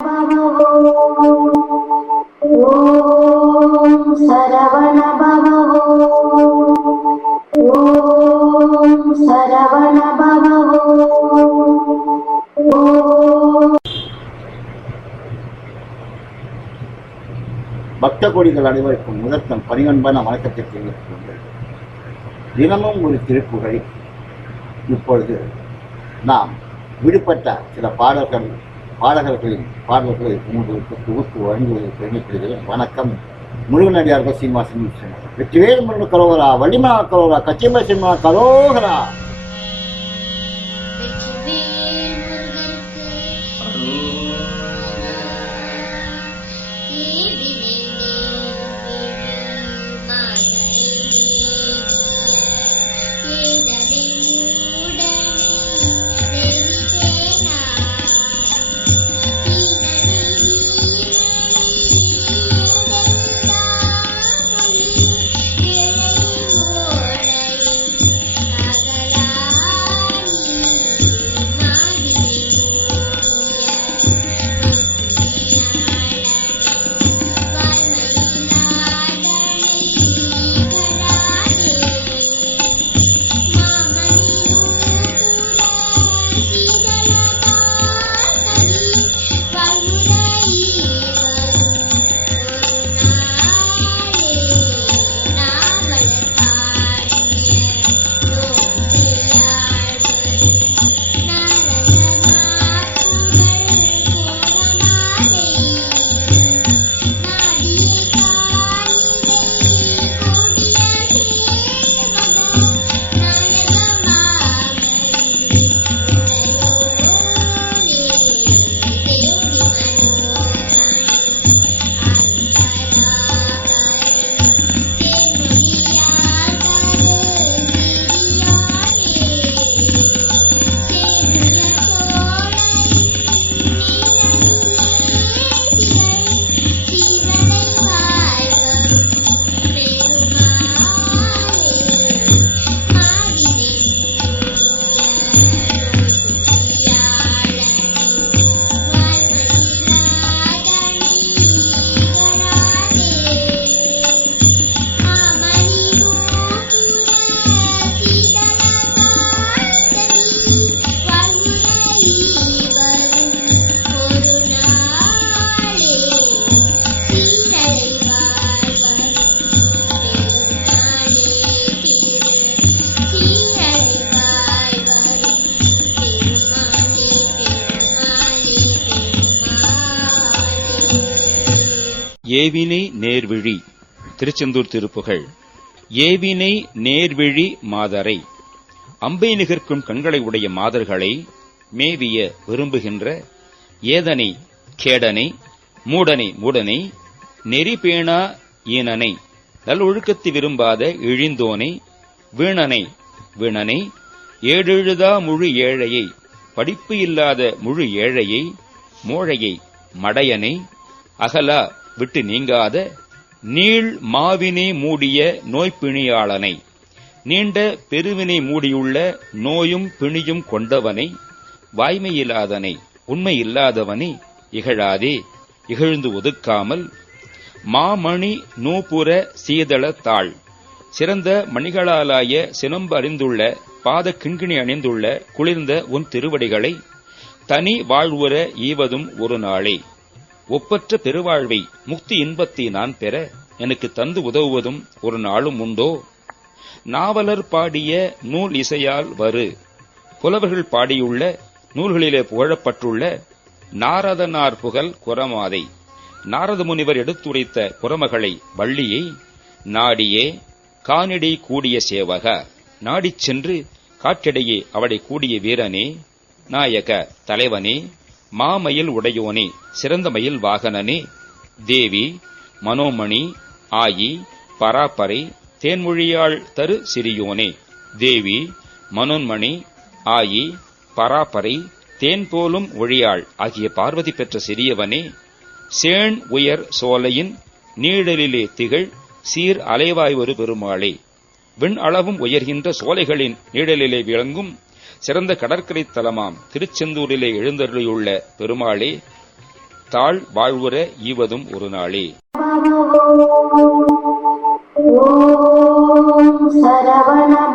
பக்த கோடிகள் அனைவருக்கும் முதற்கண் பணிவன்பான வணக்கத்தை தெரிவித்துக் தினமும் ஒரு திருப்புகழை இப்பொழுது நாம் விடுபட்ட சில பாடல்கள் பாடகர்களின் பாடல்களை உங்களுக்கு தொகுத்து வழங்குவதை பெருமைப்படுகிறேன் வணக்கம். முருகனடியார்கள் சீனிவாசன். விஸ்வநாதன். வெற்றிவேல் முருகன் கரோகரா வள்ளிமா கரோகரா கச்சிமா சினிமா கரோகரா. ஏவினை நேர்விழி. திருச்செந்தூர் திருப்புகழ். ஏவினை நேர்விழி மாதரை. அம்பை நிகர்க்கும் கண்களை உடைய மாதர்களை மேவிய விரும்புகின்ற ஏதனை கேடனை மூடனை மூடனை நெறிபேணா ஈனனை நல்லொழுக்கத்தை விரும்பாத இழிந்தோனை வீணனை வீணனை ஏழெழுதா முழு ஏழையை படிப்பு இல்லாத முழு ஏழையை மோழையை மடையனை அகலா விட்டு நீங்காத நீள் மாவினை மூடிய நோய்பிணியாளனை நீண்ட பெருவினை மூடியுள்ள நோயும் பிணியும் கொண்டவனை வாய்மையில்லாதனை உண்மையில்லாதவனை இகழாதே இகழ்ந்து ஒதுக்காமல் மாமணி நூபுர சீதள தாள் சிறந்த மணிகளாலாய சினம்பு அறிந்துள்ள பாத கிண்கிணி அணிந்துள்ள குளிர்ந்த உன் திருவடிகளை தனி வாழ்வுற ஈவதும் ஒரு நாளே. ஒப்பற்ற பெருவாழ்வை முக்தி இன்பத்தை நான் பெற எனக்கு தந்து உதவுவதும் ஒரு நாளும் உண்டோ? நாவலர் பாடிய நூல் இசையால் வரு புலவர்கள் பாடியுள்ள நூல்களிலே புகழப்பட்டுள்ள நாரதனார் புகழ் குரமாதை. நாரத முனிவர் எடுத்துரைத்த குரமகளை வள்ளியை நாடியே காணிடை கூடிய சேவக. நாடிச் சென்று காற்றிடையே அவளை கூடிய வீரனே நாயக தலைவனே. மாமயில் உடையோனே சிறந்த மயில் வாகனனே தேவி மனோமணி ஆயி பராப்பரை தேன்மொழியாள் தரு சிறியோனே தேவி மனோன்மணி ஆயி பராப்பரை தேன் போலும் ஒழியாள் ஆகிய பார்வதி பெற்ற சிறியவனே சேண் உயர் சோலையின் நீழலிலே திகழ் சீர் அலைவாய் ஒரு பெருமாளே. விண் அளவும் உயர்கின்ற சோலைகளின் நீழலிலே விளங்கும் சிறந்த கடற்கரை தலமாம். திருச்செந்தூரிலே எழுந்தருளியுள்ள பெருமாளே தாழ் வாழ்வுற ஈவதும் ஒரு நாளே. சரவண